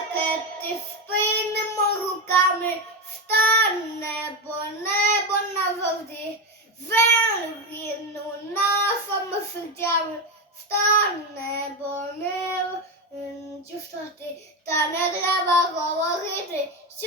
ракети спинимо руками. Стане небо, небо назавжди, землю нашими судями, стане небо, небо чувствувати, та не треба говорити, що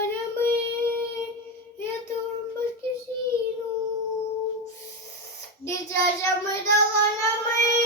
Diğer çarşambayı da zorlamayın.